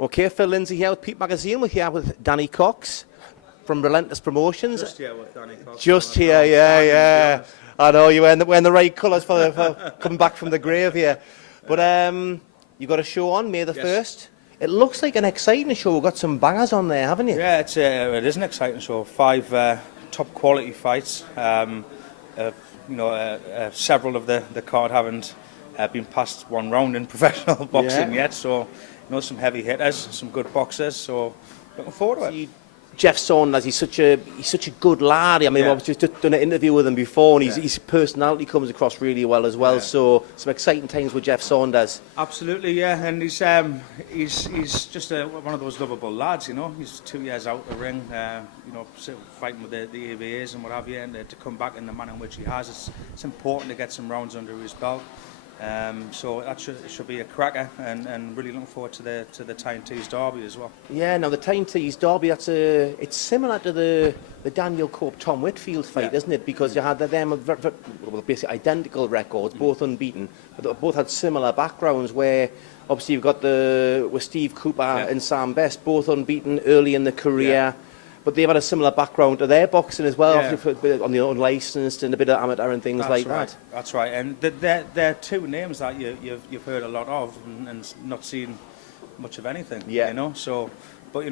Okay, Phil Lindsay here with Peep Magazine. We're here with Danny Cox from Relentless Promotions. Just here with Danny Cox. Just here, yeah. I know, you're wearing the right colours for coming back from the grave here. But you've got a show on May the 1st. It looks like an exciting show. We've got some bangers on there, haven't you? Yeah, it is an exciting show. 5 top quality fights. Several of the card haven't been past one round in professional boxing yet. So, some heavy hitters, some good boxers. So, looking forward to it. Jeff Saunders, he's such a good lad. I mean, I've just done an interview with him before, and his personality comes across really well as well. So some exciting times with Jeff Saunders. Absolutely, yeah, and he's just one of those lovable lads. He's 2 years out the ring, fighting with the EVAs and what have you, and to come back in the manner in which he has, it's important to get some rounds under his belt. So that should be a cracker, and really looking forward to the Tyne Tees Derby as well. Yeah, now the Tyne Tees Derby, it's similar to the Daniel Cope Tom Whitfield fight, isn't it? Because you had them basically identical records, both unbeaten, but they both had similar backgrounds. Where obviously you've got with Steve Cooper and Sam Best, both unbeaten early in the career. Yeah. But they've had a similar background to their boxing as well, on the unlicensed and a bit of amateur and things that. That's right, and they're two names that you've heard a lot of and not seen much of anything. Yeah. So, but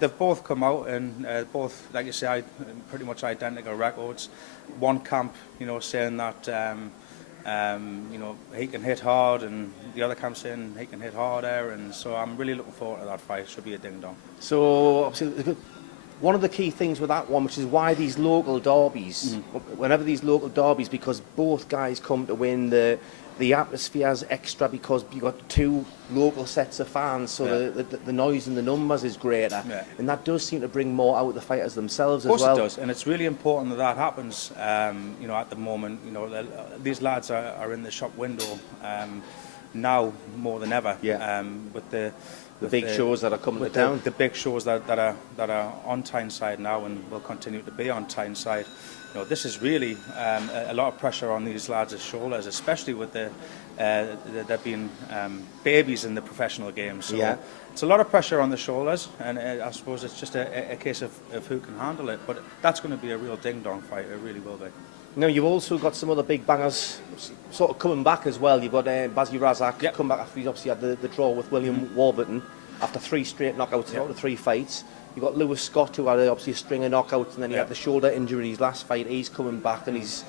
they've both come out and both, like you say, pretty much identical records. One camp, saying that he can hit hard, and the other camp saying he can hit harder, and so I'm really looking forward to that fight. It should be a ding dong. So obviously, one of the key things with that one, which is why these local derbies, whenever these local derbies, because both guys come to win, the atmosphere's extra because you've got two local sets of fans, so the noise and the numbers is greater, and that does seem to bring more out of the fighters themselves as well. Of course it does, and it's really important that happens. At the moment, these lads are in the shop window now more than ever. With the big shows that are coming to town. The big shows that are on Tyneside now and will continue to be on Tyneside. This is really a lot of pressure on these lads' shoulders, especially with there being babies in the professional game. So it's a lot of pressure on the shoulders, and I suppose it's just a case of who can handle it. But that's going to be a real ding-dong fight. It really will be. Now, you've also got some other big bangers sort of coming back as well. You've got Bazzy Razak come back after he's obviously had the draw with William Warburton after 3 straight knockouts out of 3 fights. You've got Lewis Scott, who had obviously a string of knockouts, and then he had the shoulder injury in his last fight. He's coming back, and he's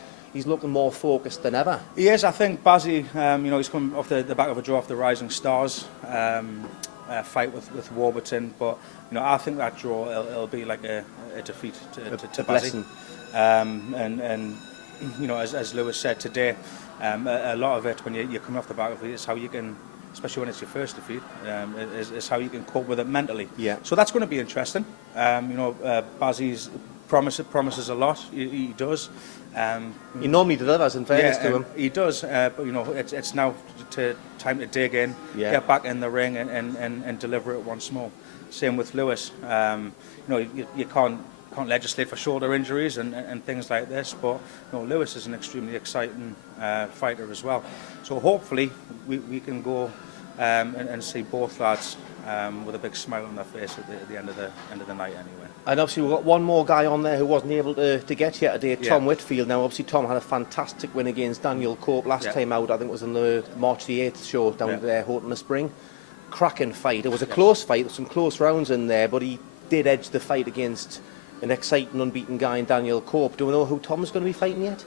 looking more focused than ever. He is. I think Bazzy, he's coming off the back of a draw off the Rising Stars fight with Warburton, but I think that draw it'll be like a defeat to Bazzy. As Lewis said today, a lot of it when you're coming off the back of it is how you can, especially when it's your first defeat, is how you can cope with it mentally. Yeah. So that's going to be interesting. Bazzy's promises a lot. He does. He normally delivers, in fairness to him. He does. But it's now time to dig in, get back in the ring, and deliver it once more. Same with Lewis. You can't legislate for shoulder injuries and things like this, but Lewis is an extremely exciting fighter as well. So hopefully we can go and see both lads with a big smile on their face at the end of the night anyway. And obviously we've got one more guy on there who wasn't able to get here today, Tom Whitfield. Now obviously Tom had a fantastic win against Daniel Cope last time out. I think it was on the March the 8th show down there, Houghton the Spring. Cracking fight. It was a close fight, there were some close rounds in there, but he did edge the fight against an exciting unbeaten guy in Daniel Cope. Do we know who Tom's going to be fighting yet?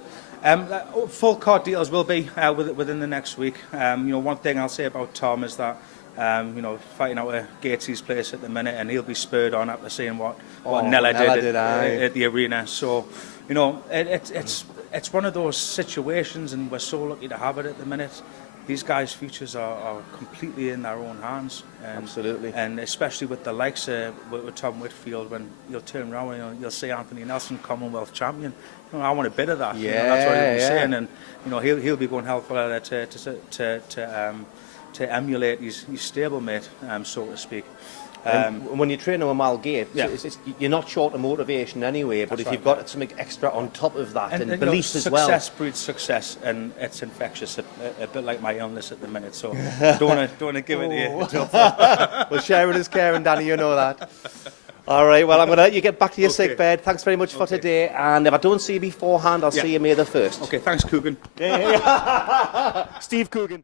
Full card details will be within the next week. One thing I'll say about Tom is that fighting out at Gates's place at the minute, and he'll be spurred on after seeing what Nella did at the arena. So it's one of those situations, and we're so lucky to have it at the minute. These guys' futures are completely in their own hands. Absolutely. And especially with the likes with Tom Whitfield, when you'll turn around and you'll see Anthony Nelson, Commonwealth champion. I want a bit of that. That's what he was saying. And he'll be going hell for leather to emulate his stablemate, so to speak. When you're training with Malgate, Yeah. you're not short of motivation anyway, but if right, you've got something extra on top of that and belief as well. Success breeds success, and it's infectious, a bit like my illness at the minute. So don't want to give it to you. Well, sharing is caring, Danny, you know that. All right, well, I'm going to let you get back to your sick bed. Thanks very much for today. And if I don't see you beforehand, I'll see you May the 1st. Okay, thanks, Coogan. Steve Coogan.